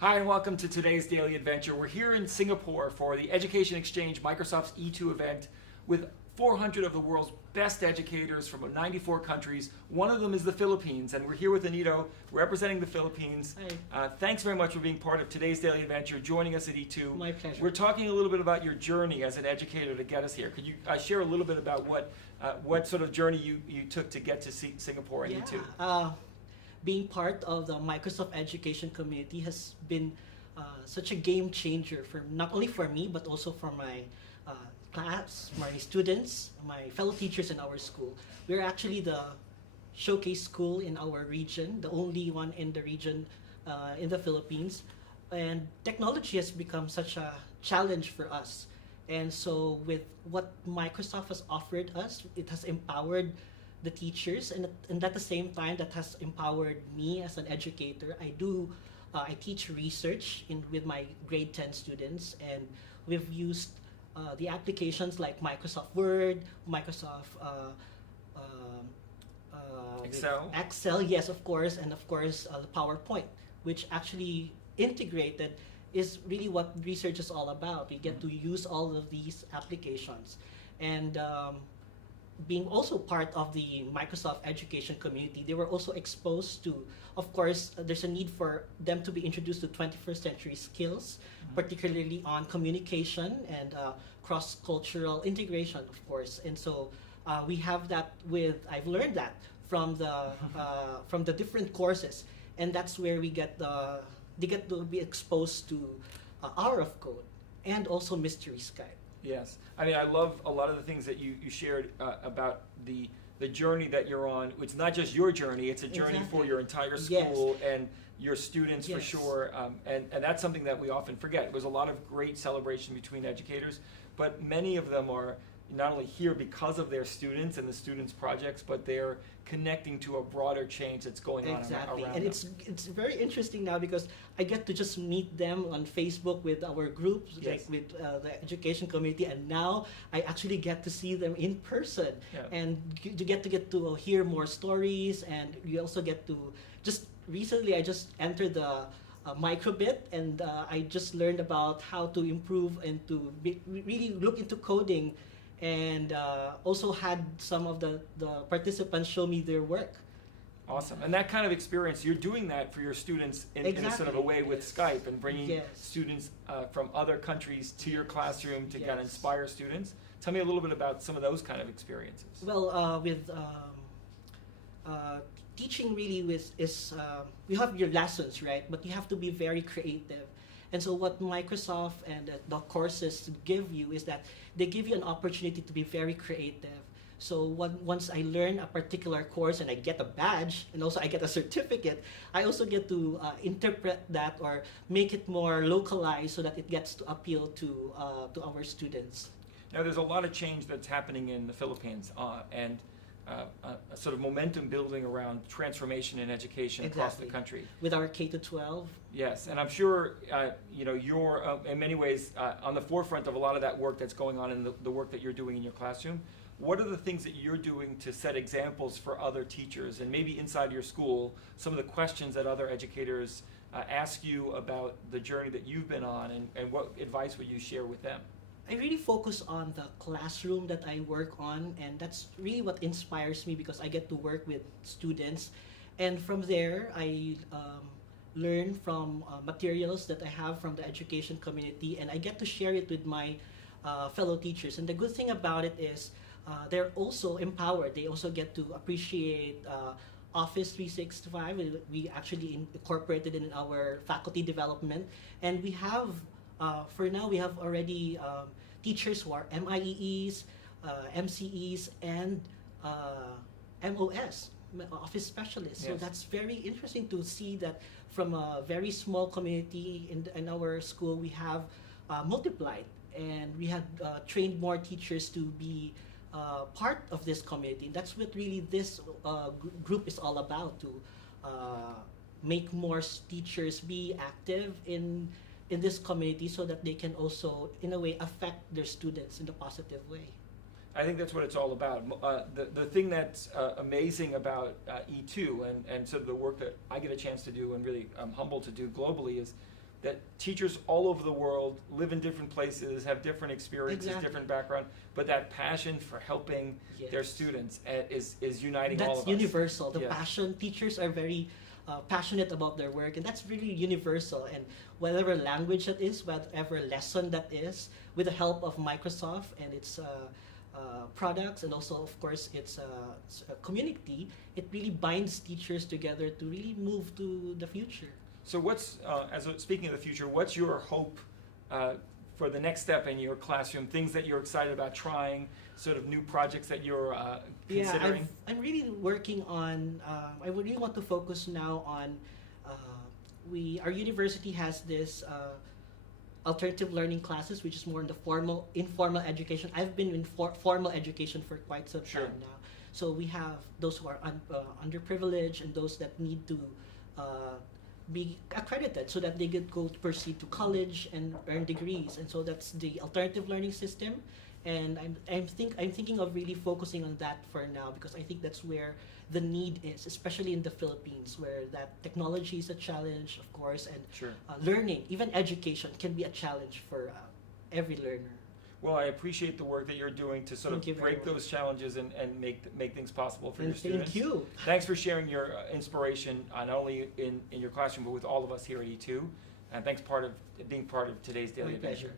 Hi, and welcome to today's Daily Adventure. We're here in Singapore for the Education Exchange Microsoft's E2 event with 400 of the world's best educators from 94 countries. One of them is the Philippines, and we're here with Anito representing the Philippines. Thanks very much for being part of today's Daily Adventure, joining us at E2. My pleasure. We're talking a little bit about your journey as an educator to get us here. Could you share a little bit about what sort of journey you took to get to Singapore and E2? Being part of the Microsoft education community has been such a game changer for not only for me but also for my class, my students, my fellow teachers in our school. We're actually the showcase school in our region, the only one in the region in the Philippines. And technology has become such a challenge for us. And so with what Microsoft has offered us, it has empowered the teachers, and at the same time that has empowered me as an educator. I teach research with my grade 10 students, and we've used the applications like Microsoft Word, Microsoft Excel, yes, of course, and of course the PowerPoint, which actually integrated is really what research is all about. We get to use all of these applications, and being also part of the Microsoft education community, they were also exposed to, of course, there's a need for them to be introduced to 21st century skills, particularly on communication and cross-cultural integration, of course. And so we have that I've learned that from the different courses, and that's where they get to be exposed to Hour of Code and also Mystery Skype. Yes, I mean, I love a lot of the things that you shared about the journey that you're on. It's not just your journey; it's a journey for your entire school and your students for sure. And that's something that we often forget. There's a lot of great celebration between educators, but many of them are not only here because of their students and the students' projects, but they're connecting to a broader change that's going on around and them. It's very interesting now because I get to just meet them on Facebook with our groups, like with the education community, and now I actually get to see them in person, and you get to hear more stories, and you also get to recently I just entered the microbit, and I just learned about how to improve and to really look into coding, and also had some of the participants show me their work. Awesome. And that kind of experience, you're doing that for your students in a sort of a way with Skype and bringing students from other countries to your classroom to kind of inspire students. Tell me a little bit about some of those kind of experiences. Well, with teaching really you have your lessons, right? But you have to be very creative. And so what Microsoft and the courses give you is that they give you an opportunity to be very creative. So once I learn a particular course and I get a badge and also I get a certificate, I also get to interpret that or make it more localized so that it gets to appeal to our students. Now there's a lot of change that's happening in the Philippines and a sort of momentum building around transformation in education across the country. With our K-12. Yes, and I'm sure you're in many ways on the forefront of a lot of that work that's going on in the work that you're doing in your classroom. What are the things that you're doing to set examples for other teachers, and maybe inside your school, some of the questions that other educators ask you about the journey that you've been on, and what advice would you share with them? I really focus on the classroom that I work on, and that's really what inspires me because I get to work with students, and from there I learn from materials that I have from the education community, and I get to share it with my fellow teachers. And the good thing about it is they're also empowered. They also get to appreciate Office 365. We actually incorporated it in our faculty development, and we have for now we have already teachers who are MIEs, MCEs, and MOS, Office Specialists. So that's very interesting to see that from a very small community in our school, we have multiplied, and we have trained more teachers to be part of this community. That's what really this group is all about, to make more teachers be active in this community so that they can also, in a way, affect their students in a positive way. I think that's what it's all about. The thing that's amazing about E2 and sort of the work that I get a chance to do and really I'm humbled to do globally is that teachers all over the world live in different places, have different experiences, Exactly. different background, but that passion for helping their Yes. students is uniting all That's of us. universal. The Yeah. passion, teachers are very passionate about their work, and that's really universal. And whatever language that is, whatever lesson that is, with the help of Microsoft and its products, and also, of course, its community, it really binds teachers together to really move to the future. So what's, speaking of the future, what's your hope for the next step in your classroom, things that you're excited about trying, sort of new projects that you're considering? Yeah, I'm really working on, I would really want to focus now on, our university has this alternative learning classes, which is more in the informal education. I've been in formal education for quite some Sure. time now. So we have those who are underprivileged and those that need to be accredited so that they could go to proceed to college and earn degrees. And so that's the alternative learning system. And I'm thinking of really focusing on that for now, because I think that's where the need is, especially in the Philippines, where that technology is a challenge, of course, and Sure. Learning, even education, can be a challenge for every learner. Well, I appreciate the work that you're doing to sort Thank you of very break much. those challenges and make things possible for your And students. thank you. Thanks for sharing your inspiration, not only in your classroom, but with all of us here at E2. And thanks being part of today's Daily My Adventure. pleasure.